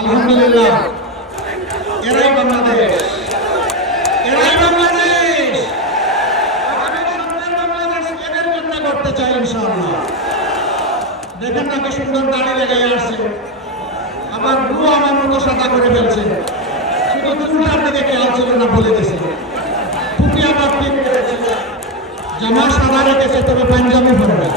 আলহামদুলিল্লাহ এরাই বাংলাদেশ, এরাই বাংলাদেশ। আমি বাংলাদেশ এদের জন্য করতে চাই ইনশাআল্লাহ। দেখেন না কি সুন্দর দাড়ি লেগে আসছে, আমার রু আমার মতো সাদা করে ফেলছে, শুধু চুলটার দিকে খেয়াল ছিল না বলে দিয়েছে। টুপি আবার ঠিক করেছে, জামা সাদা রেখেছে, তবে পাঞ্জাবি পরবে।